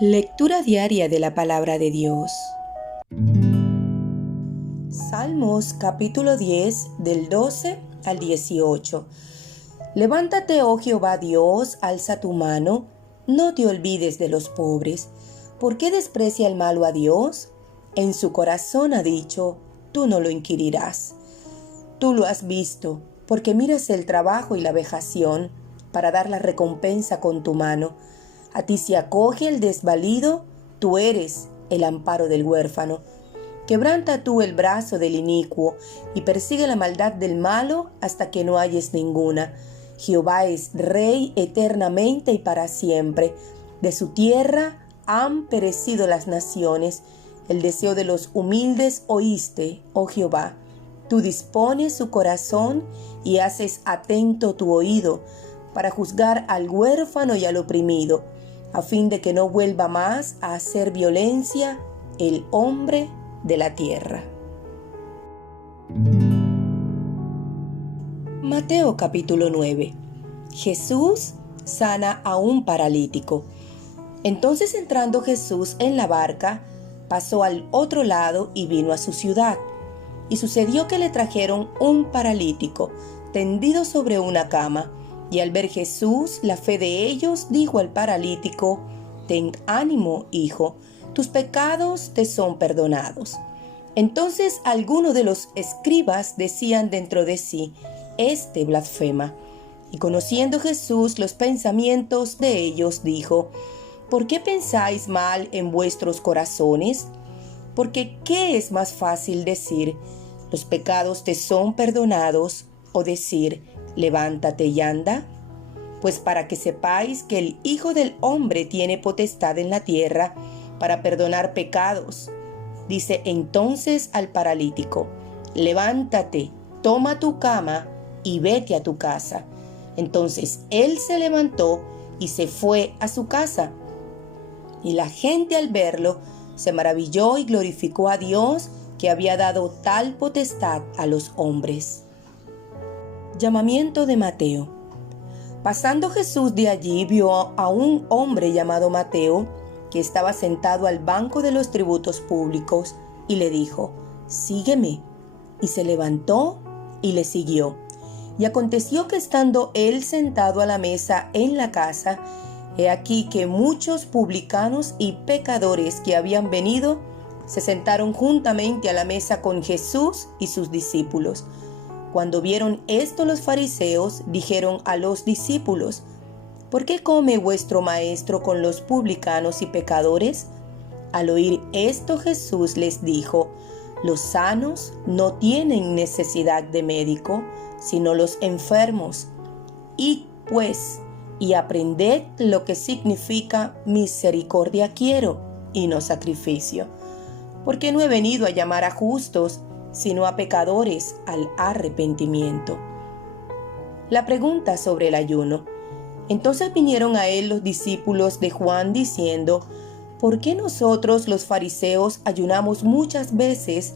Lectura diaria de la Palabra de Dios. Salmos capítulo 10 del 12 al 18. Levántate, oh Jehová Dios, alza tu mano, no te olvides de los pobres. ¿Por qué desprecia el malo a Dios? En su corazón ha dicho, tú no lo inquirirás. Tú lo has visto, porque miras el trabajo y la vejación, para dar la recompensa con tu mano. A ti se acoge el desvalido, tú eres el amparo del huérfano. Quebranta tú el brazo del inicuo y persigue la maldad del malo hasta que no halles ninguna. Jehová es rey eternamente y para siempre. De su tierra han perecido las naciones. El deseo de los humildes oíste, oh Jehová. Tú dispones su corazón y haces atento tu oído para juzgar al huérfano y al oprimido, a fin de que no vuelva más a hacer violencia el hombre de la tierra. Mateo capítulo 9. Jesús sana a un paralítico. Entonces, entrando Jesús en la barca, pasó al otro lado y vino a su ciudad. Y sucedió que le trajeron un paralítico, tendido sobre una cama. Y al ver Jesús la fe de ellos, dijo al paralítico, ten ánimo, hijo, tus pecados te son perdonados. Entonces algunos de los escribas decían dentro de sí, este blasfema. Y conociendo Jesús los pensamientos de ellos, dijo, ¿por qué pensáis mal en vuestros corazones? Porque ¿qué es más fácil decir, los pecados te son perdonados, o decir, levántate y anda? Pues para que sepáis que el Hijo del Hombre tiene potestad en la tierra para perdonar pecados. Dice entonces al paralítico, levántate, toma tu cama y vete a tu casa. Entonces él se levantó y se fue a su casa. Y la gente al verlo se maravilló y glorificó a Dios que había dado tal potestad a los hombres. Llamamiento de Mateo. Pasando Jesús de allí, vio a un hombre llamado Mateo, que estaba sentado al banco de los tributos públicos, y le dijo, sígueme. Y se levantó y le siguió. Y aconteció que estando él sentado a la mesa en la casa, he aquí que muchos publicanos y pecadores que habían venido, se sentaron juntamente a la mesa con Jesús y sus discípulos. Cuando vieron esto los fariseos, dijeron a los discípulos, ¿por qué come vuestro maestro con los publicanos y pecadores? Al oír esto Jesús les dijo, los sanos no tienen necesidad de médico, sino los enfermos. Id pues, y aprended lo que significa misericordia quiero, y no sacrificio. Porque no he venido a llamar a justos, sino a pecadores al arrepentimiento. La pregunta sobre el ayuno. Entonces vinieron a él los discípulos de Juan diciendo, ¿por qué nosotros los fariseos ayunamos muchas veces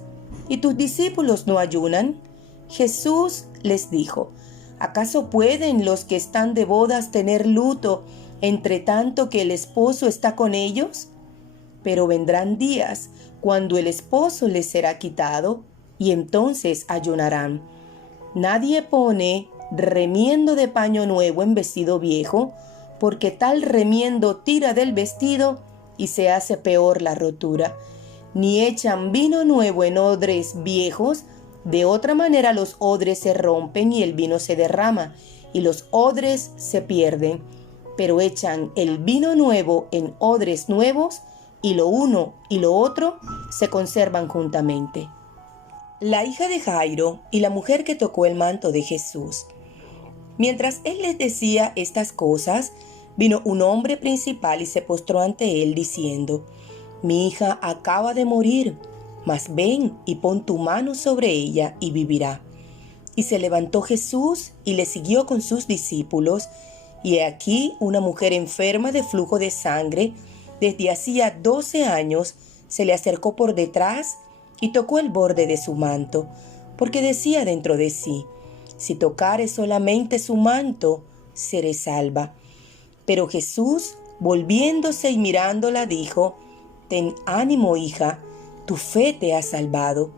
y tus discípulos no ayunan? Jesús les dijo, ¿acaso pueden los que están de bodas tener luto entre tanto que el esposo está con ellos? Pero vendrán días cuando el esposo les será quitado, y entonces ayunarán. Nadie pone remiendo de paño nuevo en vestido viejo, porque tal remiendo tira del vestido y se hace peor la rotura. Ni echan vino nuevo en odres viejos, de otra manera los odres se rompen y el vino se derrama, y los odres se pierden. Pero echan el vino nuevo en odres nuevos, y lo uno y lo otro se conservan juntamente. La hija de Jairo y la mujer que tocó el manto de Jesús. Mientras él les decía estas cosas, vino un hombre principal y se postró ante él diciendo, mi hija acaba de morir, mas ven y pon tu mano sobre ella y vivirá. Y se levantó Jesús y le siguió con sus discípulos, y he aquí una mujer enferma de flujo de sangre, desde hacía 12 años, se le acercó por detrás y tocó el borde de su manto, porque decía dentro de sí, si tocare solamente su manto, seré salva. Pero Jesús Volviéndose y mirándola, dijo: «Ten ánimo, hija, tu fe te ha salvado».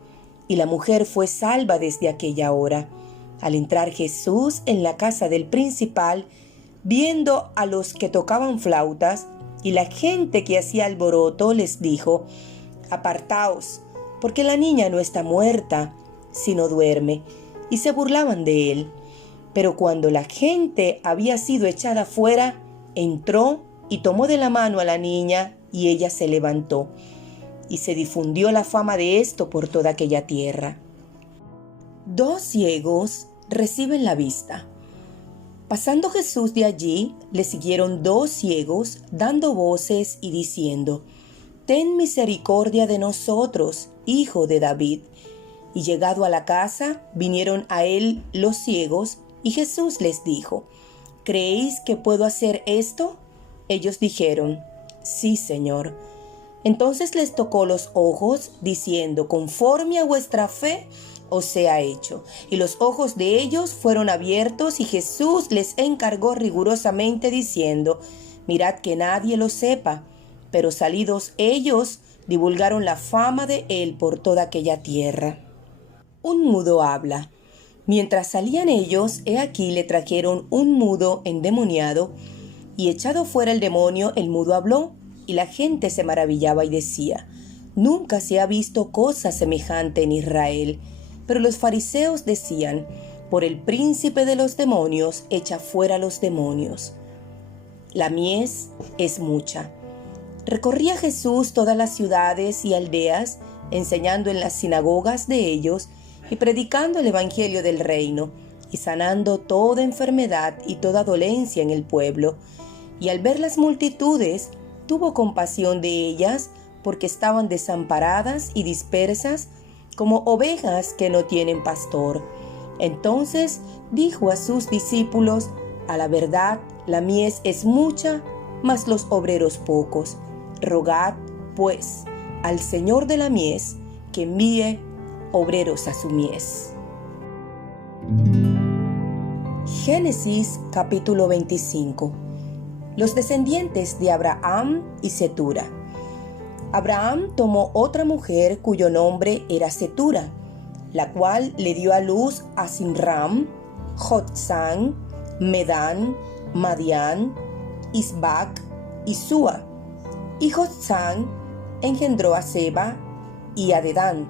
Y la mujer fue salva desde aquella hora. Al entrar Jesús en la casa del principal, viendo a los que tocaban flautas y la gente que hacía alboroto, les dijo: «Apartaos, porque la niña no está muerta, sino duerme». Y se burlaban de él. Pero cuando la gente había sido echada fuera, entró y tomó de la mano a la niña, y ella se levantó. Y se difundió la fama de esto por toda aquella tierra. 2 ciegos reciben la vista. Pasando Jesús de allí, le siguieron 2 ciegos, dando voces y diciendo: «Ten misericordia de nosotros, hijo de David». Y llegado a la casa, vinieron a él los ciegos, y Jesús les dijo: «¿Creéis que puedo hacer esto?». Ellos dijeron: «Sí, Señor». Entonces les tocó los ojos, diciendo: «Conforme a vuestra fe os sea hecho». Y los ojos de ellos fueron abiertos, y Jesús les encargó rigurosamente, diciendo: «Mirad que nadie lo sepa». Pero salidos ellos, divulgaron la fama de él por toda aquella tierra. Un mudo habla. Mientras salían ellos, he aquí le trajeron un mudo endemoniado, y echado fuera el demonio, el mudo habló, y la gente se maravillaba y decía: «Nunca se ha visto cosa semejante en Israel». Pero los fariseos decían: «Por el príncipe de los demonios echa fuera los demonios». La mies es mucha. Recorría Jesús todas las ciudades y aldeas, enseñando en las sinagogas de ellos y predicando el evangelio del reino, y sanando toda enfermedad y toda dolencia en el pueblo. Y al ver las multitudes, tuvo compasión de ellas, porque estaban desamparadas y dispersas, como ovejas que no tienen pastor. Entonces dijo a sus discípulos: «A la verdad, la mies es mucha, mas los obreros pocos. Rogad, pues, al Señor de la mies que envíe obreros a su mies». Génesis capítulo 25. Los descendientes de Abraham y Cetura. Abraham tomó otra mujer cuyo nombre era Cetura, la cual le dio a luz a Simram, Joksán, Medán, Madián, Isbac y Súa. Y Joksán engendró a Seba y a Dedán,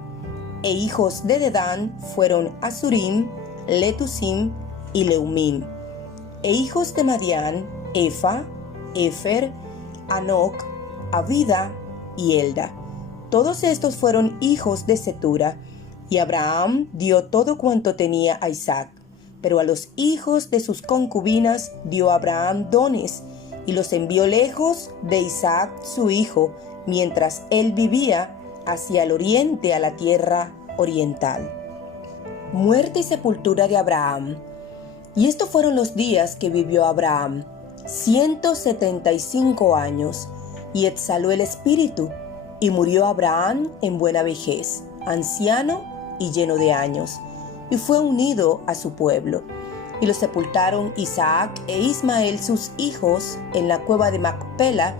e hijos de Dedán fueron Asurim, Letusim y Leumim. E hijos de Madián, Efa, Efer, Anoc, Abida y Elda. Todos estos fueron hijos de Cetura, y Abraham dio todo cuanto tenía a Isaac. Pero a los hijos de sus concubinas dio Abraham dones, y los envió lejos de Isaac su hijo, mientras él vivía hacia el oriente, a la tierra oriental. Muerte y sepultura de Abraham. Y estos fueron los días que vivió Abraham, 175 años, y exhaló el espíritu, y murió Abraham en buena vejez, anciano y lleno de años, y fue unido a su pueblo. Y lo sepultaron Isaac e Ismael sus hijos en la cueva de Macpela,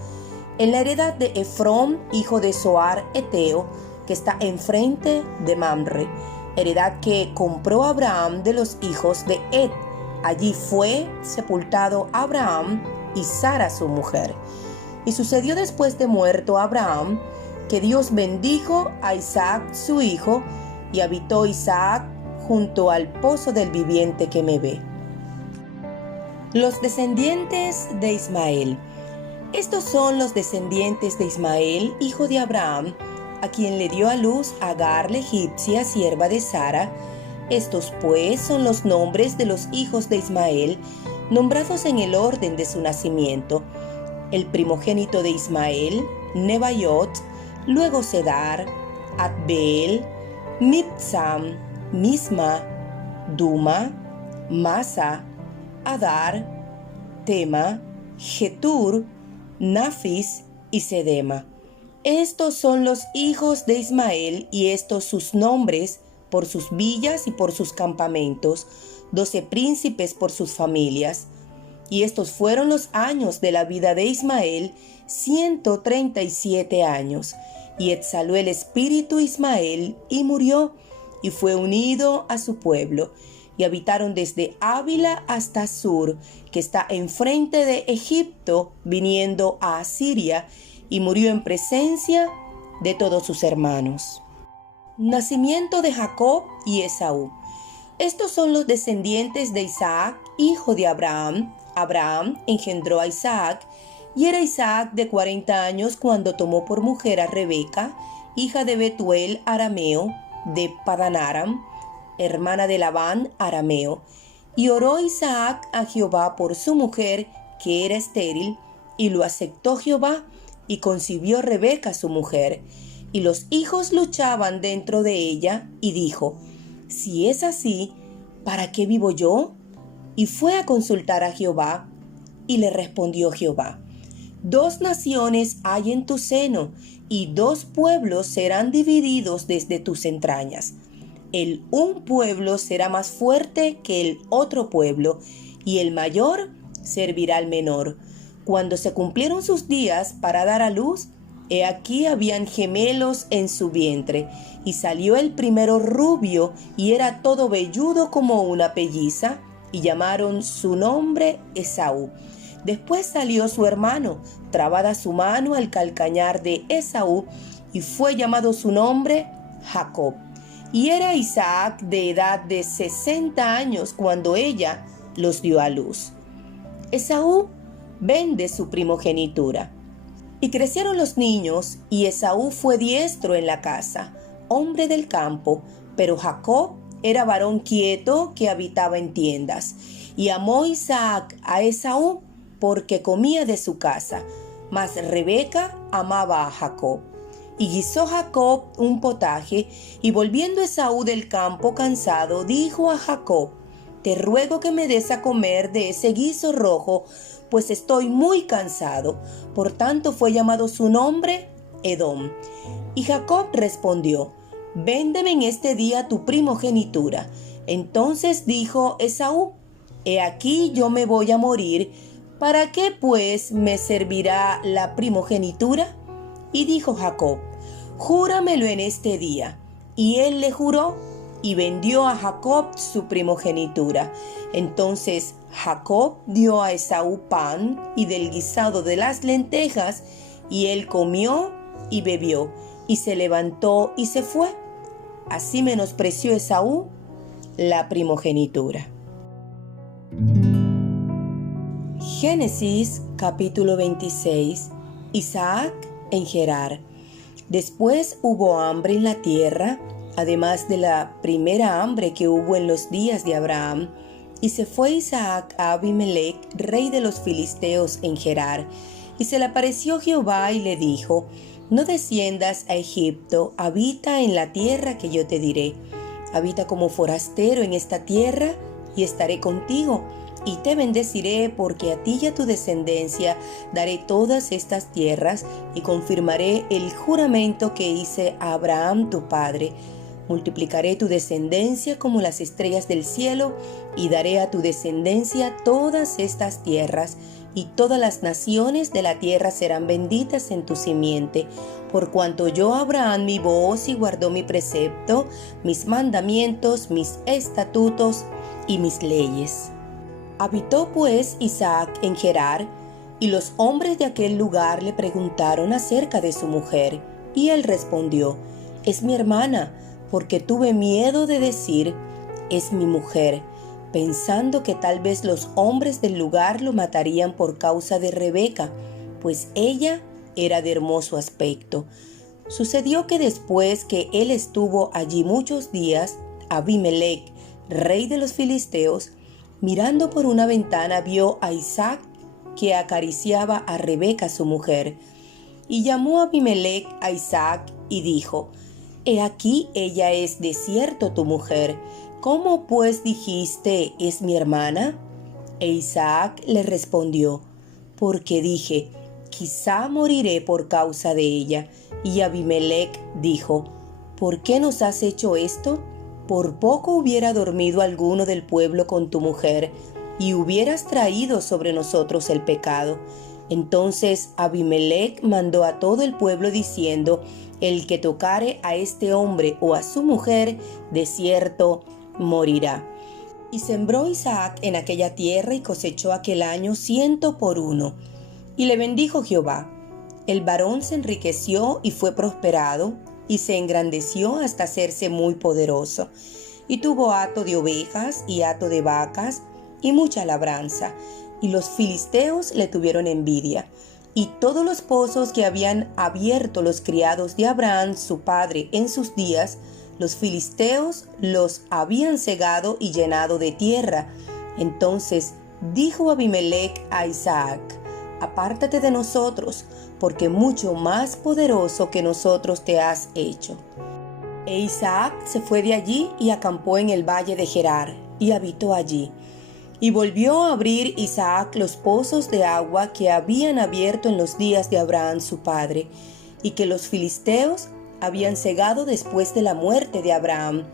en la heredad de Efrón, hijo de Zoar Eteo, que está enfrente de Mamre, heredad que compró Abraham de los hijos de Ed. Allí fue sepultado Abraham y Sara su mujer. Y sucedió después de muerto Abraham, que Dios bendijo a Isaac su hijo, y habitó Isaac junto al pozo del viviente que me ve. Los descendientes de Ismael. Estos son los descendientes de Ismael, hijo de Abraham, a quien le dio a luz Agar la egipcia, sierva de Sara. Estos pues son los nombres de los hijos de Ismael, nombrados en el orden de su nacimiento. El primogénito de Ismael, Nebaiot, luego Sedar, Adbeel, Mibsam, Misma, Duma, Masa, Adar, Tema, Getur, Nafis y Sedema. Estos son los hijos de Ismael, y estos sus nombres por sus villas y por sus campamentos, 12 príncipes por sus familias. Y estos fueron los años de la vida de Ismael, 137 años. Y exhaló el espíritu Ismael y murió, y fue unido a su pueblo. Y habitaron desde Ávila hasta Sur, que está enfrente de Egipto, viniendo a Asiria, y murió en presencia de todos sus hermanos. Nacimiento de Jacob y Esaú. Estos son los descendientes de Isaac, hijo de Abraham. Abraham engendró a Isaac, y era Isaac de 40 años cuando tomó por mujer a Rebeca, hija de Betuel arameo, de Padan Aram, hermana de Labán arameo. Y oró Isaac a Jehová por su mujer, que era estéril, y lo aceptó Jehová, y concibió Rebeca su mujer. Y los hijos luchaban dentro de ella, y dijo: si es así, ¿para qué vivo yo? Y fue a consultar a Jehová, y le respondió Jehová: 2 naciones hay en tu seno, y 2 pueblos serán divididos desde tus entrañas. Un pueblo será más fuerte que el otro pueblo, y el mayor servirá al menor. Cuando se cumplieron sus días para dar a luz, he aquí habían gemelos en su vientre, y salió el primero rubio, y era todo velludo como una pelliza, y llamaron su nombre Esaú. Después salió su hermano, trabada su mano al calcañar de Esaú, y fue llamado su nombre Jacob. Y era Isaac de edad de 60 años cuando ella los dio a luz. Esaú vende su primogenitura. Y crecieron los niños, y Esaú fue diestro en la casa, hombre del campo, pero Jacob era varón quieto que habitaba en tiendas. Y amó Isaac a Esaú porque comía de su casa, mas Rebeca amaba a Jacob. Y guisó Jacob un potaje, y volviendo Esaú del campo cansado, dijo a Jacob: te ruego que me des a comer de ese guiso rojo, pues estoy muy cansado. Por tanto fue llamado su nombre Edom. Y Jacob respondió: véndeme en este día tu primogenitura. Entonces dijo Esaú: he aquí yo me voy a morir, ¿para qué pues me servirá la primogenitura? Y dijo Jacob: júramelo en este día. Y él le juró, y vendió a Jacob su primogenitura. Entonces Jacob dio a Esaú pan y del guisado de las lentejas, y él comió y bebió, y se levantó y se fue. Así menospreció Esaú la primogenitura. Génesis capítulo 26. Isaac en Gerar. Después hubo hambre en la tierra, además de la primera hambre que hubo en los días de Abraham. Y se fue Isaac a Abimelec, rey de los filisteos, en Gerar. Y se le apareció Jehová y le dijo: no desciendas a Egipto, habita en la tierra que yo te diré. Habita como forastero en esta tierra, y estaré contigo, y te bendeciré, porque a ti y a tu descendencia daré todas estas tierras, y confirmaré el juramento que hice a Abraham tu padre. Multiplicaré tu descendencia como las estrellas del cielo, y daré a tu descendencia todas estas tierras, y todas las naciones de la tierra serán benditas en tu simiente, por cuanto oyó Abraham mi voz y guardó mi precepto, mis mandamientos, mis estatutos y mis leyes. Habitó pues Isaac en Gerar, y los hombres de aquel lugar le preguntaron acerca de su mujer, y él respondió: es mi hermana, porque tuve miedo de decir: es mi mujer, pensando que tal vez los hombres del lugar lo matarían por causa de Rebeca, pues ella era de hermoso aspecto. Sucedió que después que él estuvo allí muchos días, Abimelec, rey de los filisteos, mirando por una ventana, vio a Isaac que acariciaba a Rebeca su mujer. Y llamó a Abimelec a Isaac y dijo: he aquí ella es de cierto tu mujer. ¿Cómo pues dijiste: es mi hermana? E Isaac le respondió: porque dije: quizá moriré por causa de ella. Y Abimelec dijo: ¿por qué nos has hecho esto? Por poco hubiera dormido alguno del pueblo con tu mujer. y hubieras traído sobre nosotros el pecado. Entonces Abimelech mandó a todo el pueblo diciendo: el que tocare a este hombre o a su mujer, de cierto morirá. Y sembró Isaac en aquella tierra y cosechó aquel año 100 por 1. Y le bendijo Jehová. El varón se enriqueció y fue prosperado, y se engrandeció hasta hacerse muy poderoso. Y tuvo hato de ovejas y hato de vacas y mucha labranza. Y los filisteos le tuvieron envidia. Y todos los pozos que habían abierto los criados de Abraham, su padre, en sus días, los filisteos los habían cegado y llenado de tierra. Entonces dijo Abimelech a Isaac: apártate de nosotros, porque mucho más poderoso que nosotros te has hecho. E Isaac se fue de allí y acampó en el valle de Gerar, y habitó allí. Y volvió a abrir Isaac los pozos de agua que habían abierto en los días de Abraham su padre, y que los filisteos habían cegado después de la muerte de Abraham,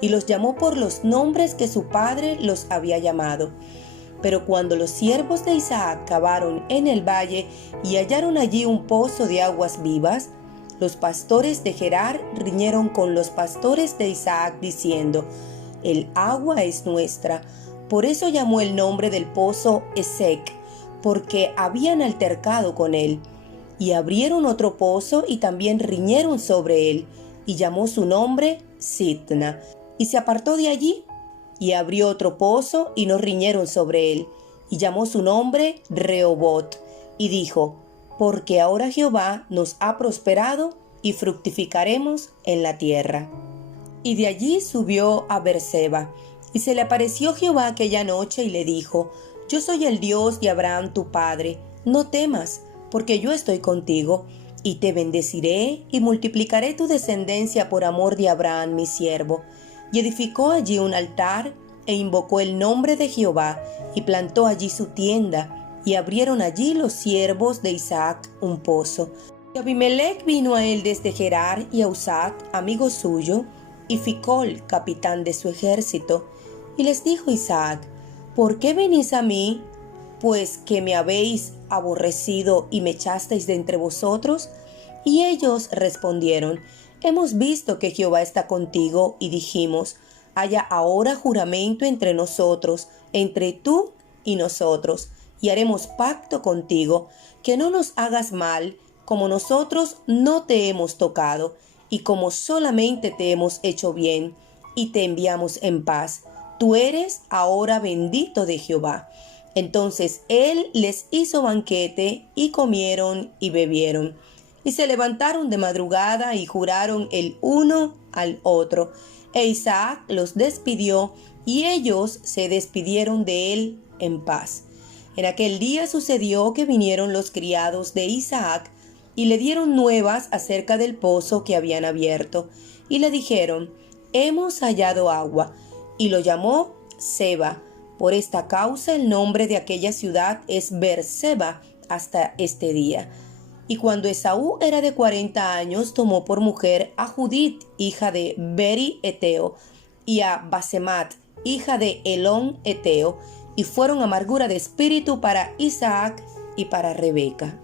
y los llamó por los nombres que su padre los había llamado. Pero cuando los siervos de Isaac cavaron en el valle y hallaron allí un pozo de aguas vivas, los pastores de Gerar riñeron con los pastores de Isaac diciendo: el agua es nuestra. Por eso llamó el nombre del pozo Esek, porque habían altercado con él. Y abrieron otro pozo y también riñeron sobre él, y llamó su nombre Sitna. Y se apartó de allí, y abrió otro pozo y no riñeron sobre él, y llamó su nombre Rehobot. Y dijo: porque ahora Jehová nos ha prosperado y fructificaremos en la tierra. Y de allí subió a Beerseba. Y se le apareció Jehová aquella noche y le dijo: yo soy el Dios de Abraham tu padre, no temas, porque yo estoy contigo, y te bendeciré y multiplicaré tu descendencia por amor de Abraham mi siervo. Y edificó allí un altar e invocó el nombre de Jehová, y plantó allí su tienda, y abrieron allí los siervos de Isaac un pozo. Y Abimelech vino a él desde Gerar, y a Uzac, amigo suyo, y Ficol, capitán de su ejército. Y les dijo Isaac: ¿por qué venís a mí, pues que me habéis aborrecido y me echasteis de entre vosotros? Y ellos respondieron: hemos visto que Jehová está contigo, y dijimos: haya ahora juramento entre nosotros, entre tú y nosotros, y haremos pacto contigo, que no nos hagas mal, como nosotros no te hemos tocado, y como solamente te hemos hecho bien, y te enviamos en paz. Tú eres ahora bendito de Jehová. Entonces él les hizo banquete, y comieron y bebieron. Y se levantaron de madrugada y juraron el uno al otro. E Isaac los despidió, y ellos se despidieron de él en paz. En aquel día sucedió que vinieron los criados de Isaac, y le dieron nuevas acerca del pozo que habían abierto. Y le dijeron: hemos hallado agua. Y lo llamó Seba. Por esta causa el nombre de aquella ciudad es Beerseba hasta este día. Y cuando Esaú era de 40 años, tomó por mujer a Judith, hija de Beri Eteo, y a Basemat, hija de Elón Eteo, y fueron amargura de espíritu para Isaac y para Rebeca.